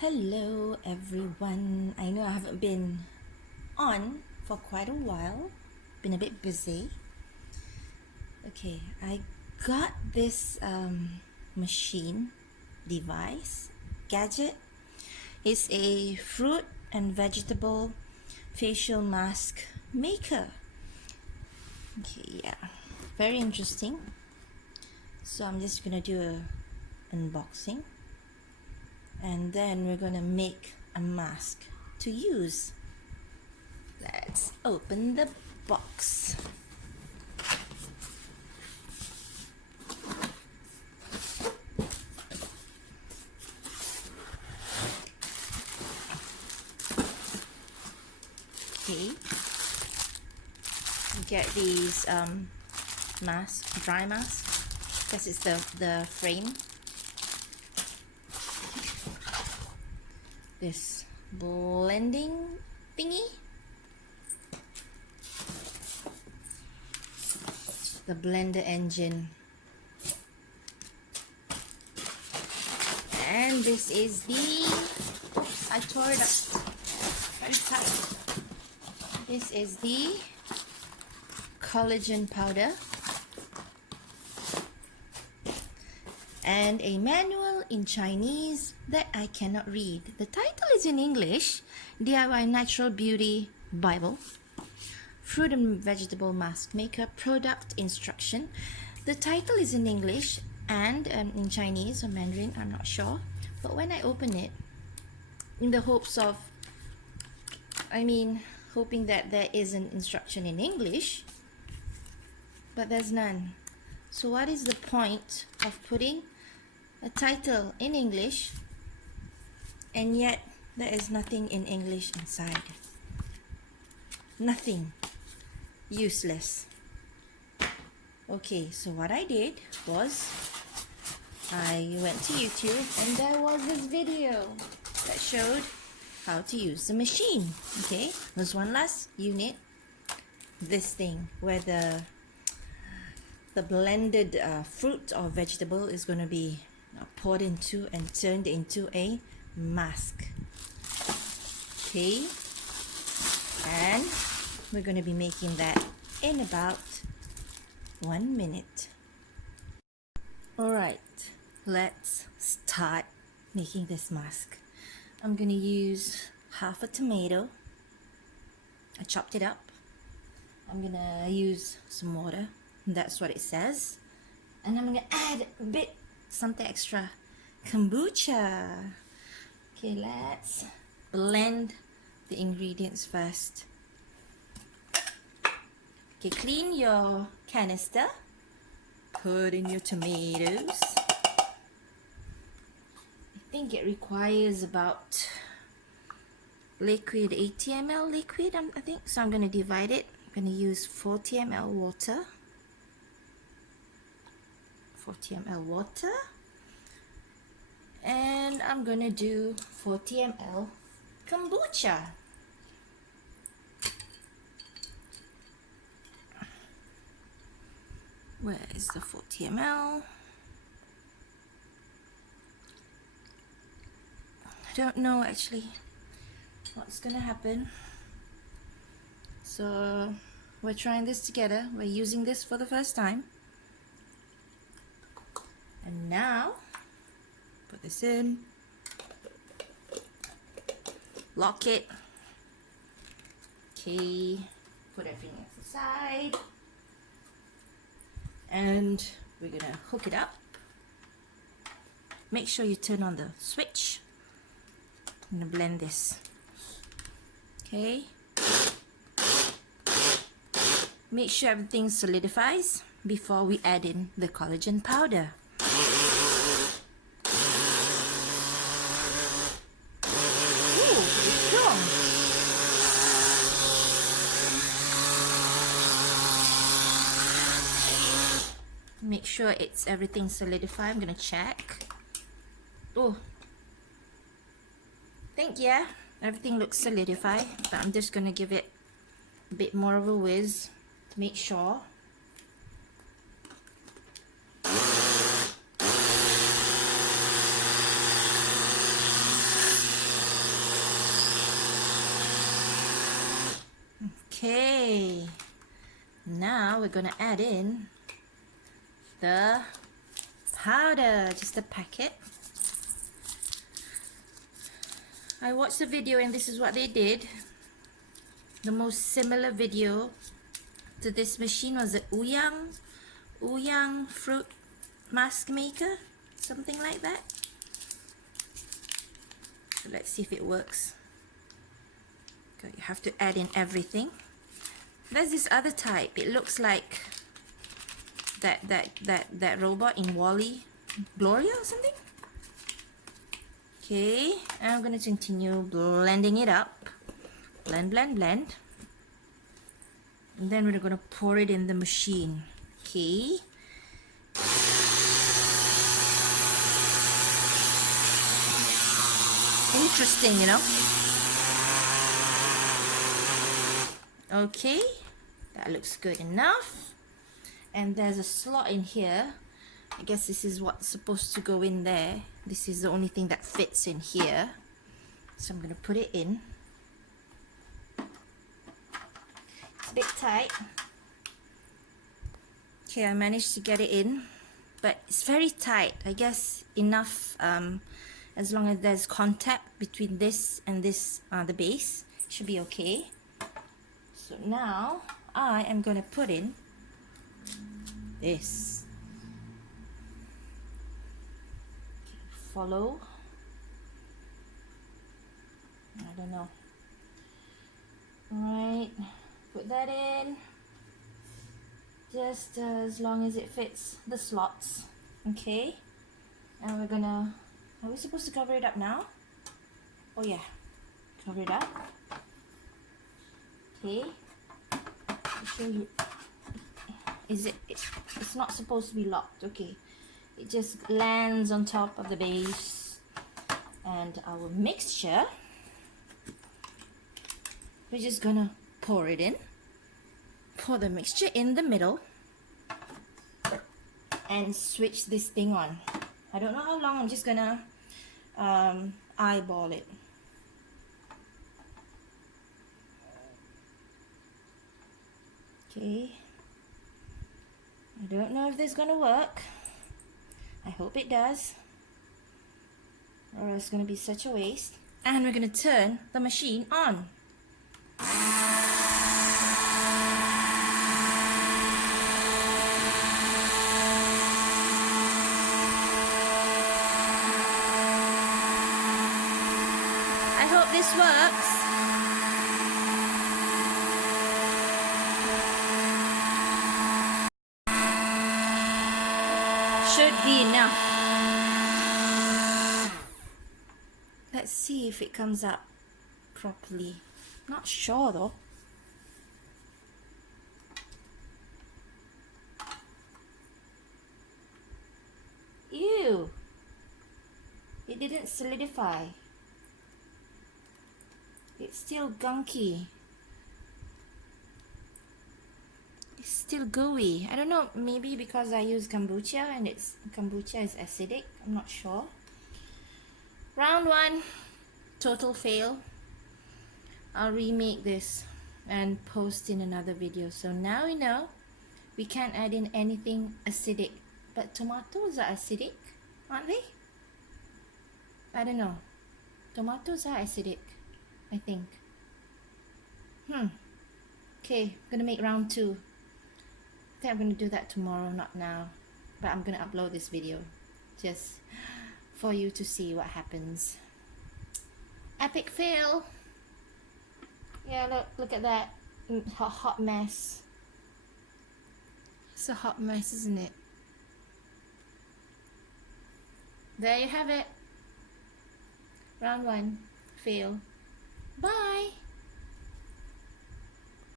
Hello everyone. I know I haven't been on for quite a while. Been a bit busy. Okay, I got this machine device gadget. It's a fruit and vegetable facial mask maker. Okay, yeah, very interesting. So I'm just gonna do a unboxing. And then we're gonna make a mask to use. Let's open the box. Okay, you get these dry mask. This is the frame. This blending thingy, the blender engine, and this is the, oops, I tore it up very tight. This is the collagen powder and a manual in Chinese that I cannot read. The title is in English, DIY Natural Beauty Bible, Fruit and Vegetable Mask Maker Product Instruction. The title is in English and in Chinese or Mandarin, I'm not sure. But when I open it, in the hopes of, hoping that there is an instruction in English, but there's none. So what is the point of putting a title in English and yet there is nothing in English inside? Nothing. Useless. Okay, so what I did was I went to YouTube and there was this video that showed how to use the machine. Okay, there's one last unit, this thing where the blended fruit or vegetable is going to be poured into and turned into a mask. Okay, and we're going to be making that in about 1 minute. Alright, let's start making this mask. I'm going to use half a tomato. I chopped it up. I'm going to use some water. That's what it says. And I'm going to add a bit, something extra, kombucha. Okay, let's blend the ingredients first. Okay, clean your canister. Put in your tomatoes. I think it requires about liquid 80 ml liquid, I think. So I'm going to divide it. I'm going to use 40 ml water. 40 ml water. And I'm going to do 40 ml kombucha. Where is the 40 ml? I don't know actually what's gonna happen. So we're trying this together. We're using this for the first time. And now, put this in. Lock it. Okay, put everything aside. And we're gonna hook it up. Make sure you turn on the switch. I'm gonna blend this. Okay. Make sure everything solidifies before we add in the collagen powder. Ooh, it's strong. Make sure everything solidified. I'm gonna check. Oh, I think yeah, everything looks solidified, but I'm just gonna give it a bit more of a whiz to make sure. Okay, now we're gonna add in the powder, just a packet. I watched the video and this is what they did. The most similar video to this machine was the Ouyang fruit mask maker, something like that. So let's see if it works. Okay, you have to add in everything. There's this other type. It looks like that robot in Wall-E, Gloria or something. Okay, and I'm going to continue blending it up. Blend, blend, blend. And then we're going to pour it in the machine. Okay. Interesting, you know. Okay, that looks good enough. And there's a slot in here. I guess this is what's supposed to go in there. This is the only thing that fits in here. So I'm going to put it in. It's a bit tight. Okay, I managed to get it in, but it's very tight. I guess enough, as long as there's contact between this and this, the base, should be okay. So now I am going to put in this. Okay, follow. I don't know. Alright, put that in. Just as long as it fits the slots. Okay. And we're gonna... Are we supposed to cover it up now? Oh yeah. Cover it up. Okay. I'll show you. It's not supposed to be locked. Okay. It just lands on top of the base. And our mixture, we're just gonna pour it in. Pour the mixture in the middle. And switch this thing on. I don't know how long. I'm just gonna eyeball it. Okay. I don't know if this is gonna work. I hope it does, or it's gonna be such a waste. And we're gonna turn the machine on. I hope this works. Should be enough. Let's see if it comes up properly. Not sure though. Ew! It didn't solidify. It's still gunky. It's still gooey. I don't know, maybe because I use kombucha and kombucha is acidic. I'm not sure. Round one, total fail. I'll remake this and post in another video. So now we know we can't add in anything acidic. But tomatoes are acidic, aren't they? I don't know. Tomatoes are acidic, I think. Okay, I'm gonna make round two. I think I'm gonna do that tomorrow, not now. But I'm gonna upload this video just for you to see what happens. Epic fail. Yeah, look at that. Hot mess. It's a hot mess, isn't it? There you have it. Round one, fail.